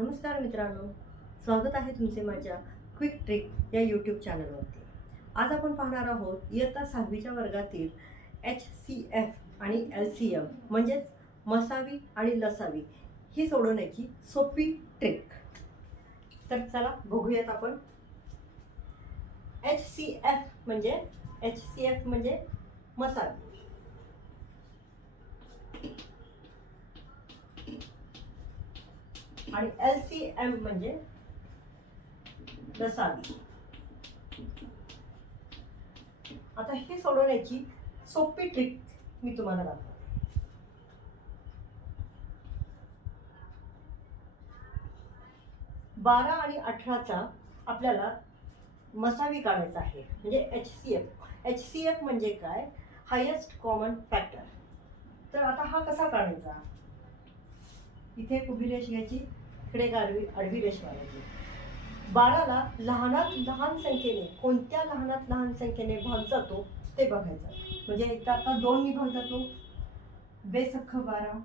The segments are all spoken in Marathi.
नमस्कार मित्रांनो स्वागत आहे तुमचे माझ्या क्विक ट्रिक या यूट्यूब चॅनलवरती आज आपण पाहणार आहोत इयत्ता सहावीच्या वर्गातील एच सी एफ आणि एल सी एम म्हणजेच मसावी आणि लसावी ही सोडवण्याची सोपी ट्रिक तर चला बघूयात आपण. एच सी एफ म्हणजे एच सी एफ म्हणजे मसावी. आणि एल सी एम म्हणजे लसावी आता हे सोडवण्याची सोपी ट्रिक मी तुम्हाला दाखवते. बारा आणि अठराचा आपल्याला मसावी काढायचा आहे. म्हणजे H C F H C F म्हणजे काय? हायेस्ट कॉमन फॅक्टर तर आता हा कसा काढायचा? इथे एक उभी रेष घ्यायची. इकडे एक आडवी आडवी रेष मारायची लहानात लहान संख्येने कोणत्या लहानात लहान संख्येने भाग जातो ते बघायचं. म्हणजे इथं आता दोन मी भाग जातो बेसख्ख बारा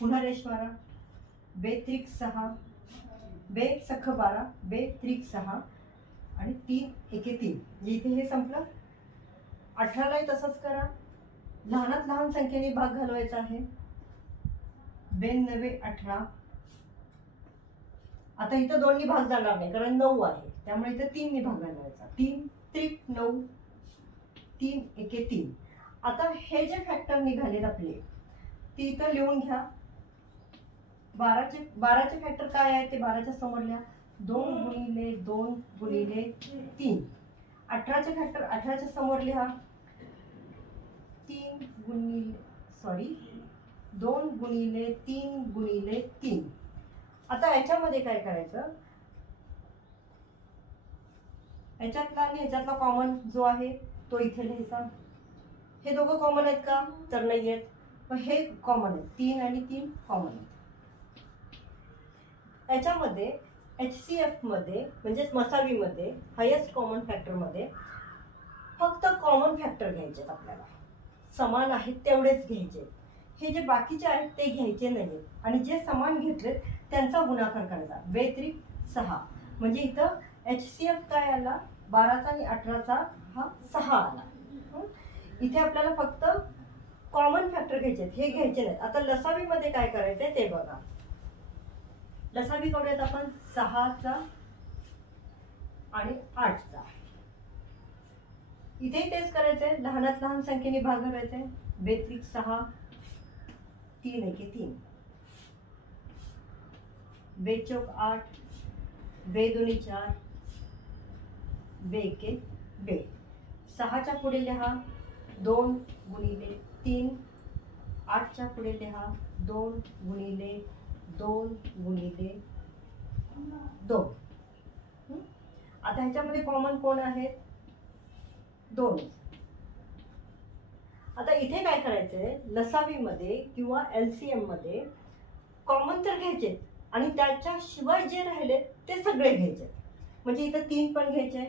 पुन्हा रेष बारा बे त्रिक सहा बे सख बारा बे त्रिक सहा आणि तीन एके तीन. म्हणजे इथे हे संपलं. अठरालाही तसंच करा. लहानात लहान संख्येने भाग घालवायचा आहे. बे नवे अठरा आता इथं दोन्ही भाग जाणार नाही कारण नऊ आहे. त्यामुळे इथं तीननी भाग घालवायचा तीन त्रिक नऊ तीन एके तीन. आता हे जे फॅक्टर निघालेत आपले ते इथं लिहून घ्या. बाराचे बाराचे फॅक्टर काय आहे ते बाराच्या समोर लिहा. दोन गुणिले दोन गुणिले तीन. अठराचे फॅक्टर अठराच्या समोर लिहा. तीन गुणिले सॉरी दोन गुणिले तीन गुणिले तीन. आता याच्यामध्ये काय करायचं? याच्यातला आणि याच्यातला कॉमन जो आहे तो इथे लिहायचा. हे दोघं कॉमन आहेत का? तर नाही आहेत. मग हे कॉमन आहेत. तीन आणि तीन कॉमन आहेत. याच्यामध्ये एच सी एफमध्ये म्हणजेच मसावीमध्ये हायेस्ट कॉमन फॅक्टरमध्ये फक्त कॉमन फॅक्टर घ्यायचे आहेत आपल्याला. समान आहेत तेवढेच घ्यायचे आहेत. हे जे बाकीचे आहेत ते घ्यायचे नाहीत आणि जे समान घेतलेत त्यांचा गुणाकार करायचा. बेत्रिक सहा. म्हणजे इथं एच सी एफ काय आला? बाराचा आणि अठराचा हा सहा आला. इथे आपल्याला फक्त कॉमन फॅक्टर घ्यायचे आहेत. हे घ्यायचे नाहीत. आता लसावीमध्ये काय करायचंय ते बघा. लसावी करूयात आपण. सहाचा आणि आठचा. इथे तेच करायचंय. लहानात लहान संख्येने भाग घालायचे बेत्रिक सहा. तीन एके तीन? बेचौक आठ बे दोन्ही चार बे एके बे सहाच्या पुढे लिहा दोन गुणिले तीन. आठच्या पुढे लिहा दोन गुणिले दोन गुणिले दोन. आता ह्याच्यामध्ये कॉमन कोण आहेत? दोन आता इथे काय करायचं आहे लसावीमध्ये किंवा एल सी एममध्ये कॉमन तर घ्यायचे आणि त्याच्याशिवाय जे राहिले ते सगळे घ्यायचे म्हणजे इथं तीन पण घ्यायचे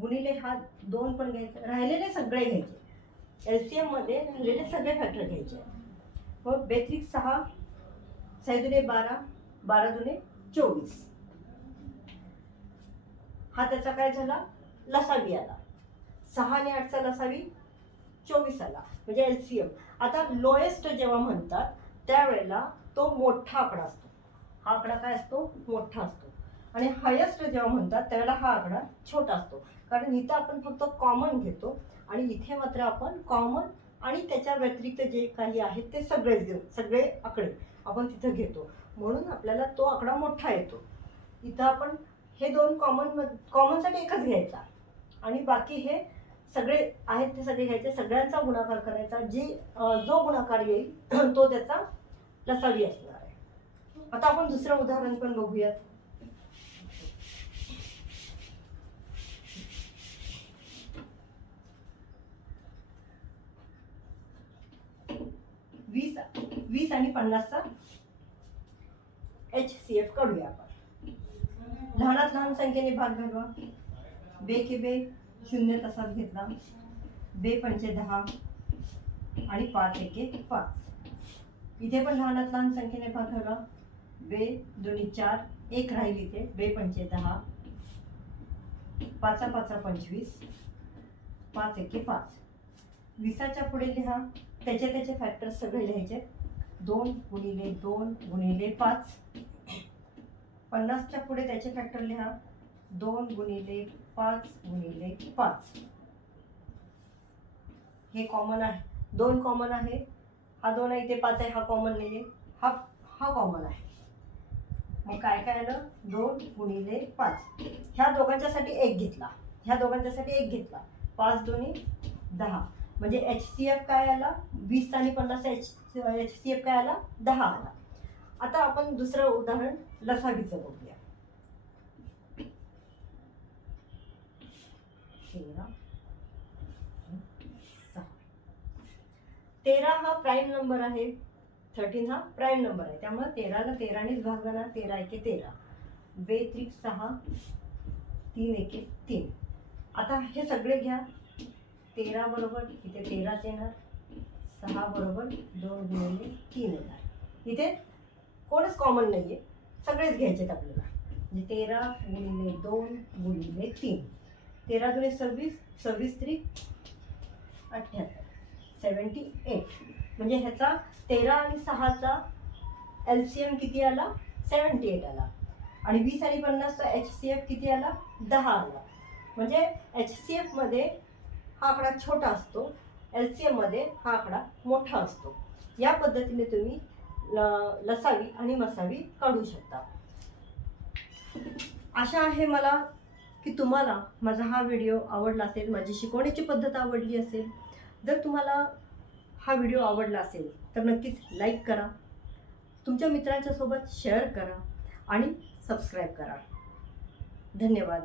गुणिले हा दोन पण घ्यायचे. राहिलेले सगळे घ्यायचे. एल सी एममध्ये राहिलेले सगळे फॅक्टर घ्यायचे. हो, मग बेत्रिक सहा सहा दुने बारा बारा दुने चोवीस. हा त्याचा काय झाला? लसावी आला. सहा आणि आठचा असावी चोवीसाला म्हणजे एल सी एम आता लोएस्ट जेव्हा म्हणतात त्यावेळेला तो मोठा आकडा असतो. हा आकडा काय असतो? मोठा असतो. आणि हायेस्ट जेव्हा म्हणतात त्यावेळेला हा आकडा छोटा असतो. कारण इथं आपण फक्त कॉमन घेतो आणि इथे मात्र आपण कॉमन आणि त्याच्या व्यतिरिक्त जे काही आहेत ते सगळेच घेऊ सगळे आकडे आपण तिथं घेतो. म्हणून आपल्याला तो आकडा मोठा येतो. इथं आपण हे दोन कॉमन कॉमनसाठी एकच घ्यायचा. आणि बाकी हे सगळे आहेत ते सगळे घ्यायचे. सगळ्यांचा गुणाकार करायचा. जी जो गुणाकार येईल तो त्याचा लसावी असणार आहे. आता आपण दुसरं उदाहरण पण बघूयात. वीस वीस आणि पन्नासचा एच सी एफ काढूया आपण. लहानात लहान संख्येने भाग घालवा बे के बे शून्य तसाच घेतला बे पंचे दहा आणि पाच एके पाच. इथे पण लहानात लहान संख्येने पाठवला. बे दोन्ही चार एक राहील इथे. बे पंचे दहा. पाचा पाचा पंचवीस. पाच एके पाच. विसाच्या पुढे लिहा. त्याचे त्याचे फॅक्टर सगळे लिहायचे. दोन गुणिले दोन गुणिले पाच. पन्नासच्या पुढे त्याचे फॅक्टर लिहा. दोन गुणिले पाच गुणिले पाच. हे कॉमन आहे. दोन कॉमन आहे. हा दोन आहे इथे पाच आहे हा कॉमन नाही आहे हा हा कॉमन आहे. मग काय काय आलं दोन गुणिले पाच. ह्या दोघांच्यासाठी एक घेतला. ह्या दोघांच्यासाठी एक घेतला. पाच दोन्ही दहा. म्हणजे एच सी एफ काय आला? वीस आणि पन्नास एच एच सी एफ काय आला? दहा आला. आता आपण दुसरं उदाहरण लसावीचं बघूया. तेरा सहा. तेरा हा प्राईम नंबर आहे. थर्टीन हा प्राईम नंबर आहे. त्यामुळे तेराला तेरानेच भाग जाणार. तेरा एके तेरा. बे त्रिक सहा तीन एके तीन. आता हे सगळे घ्या. तेरा बरोबर इथे तेराच येणार. सहा बरोबर दोन गुणिले तीन येणार. इथे कोणच कॉमन नाही आहे सगळेच घ्यायचे आहेत आपल्याला. म्हणजे तेरा गुणिले दोन गुणिले तीन. तेरा दुणे सव्वीस सव्वीस त्रिक अठ्ठ्याहत्तर. सेवन्टी एट म्हणजे ह्याचा तेरा आणि सहाचा एल सी एम किती आला? सेवन्टी एट आला. आणि वीस आणि पन्नासचा एच सी एफ किती आला? दहा आला. म्हणजे एच सी एफमध्ये हा आकडा छोटा असतो. एल सी एममध्ये हा आकडा मोठा असतो. या पद्धतीने तुम्ही ल लसावी आणि मसावी काढू शकता. आशा आहे मला की तुम्हाला माझा हा व्हिडिओ आवडला असेल माझी शिकवण्याची पद्धत आवडली असेल जर तुम्हाला हा व्हिडिओ आवडला असेल तर नक्कीच लाईक करा. तुमच्या मित्रांच्यासोबत शेअर करा आणि सबस्क्राईब करा. धन्यवाद.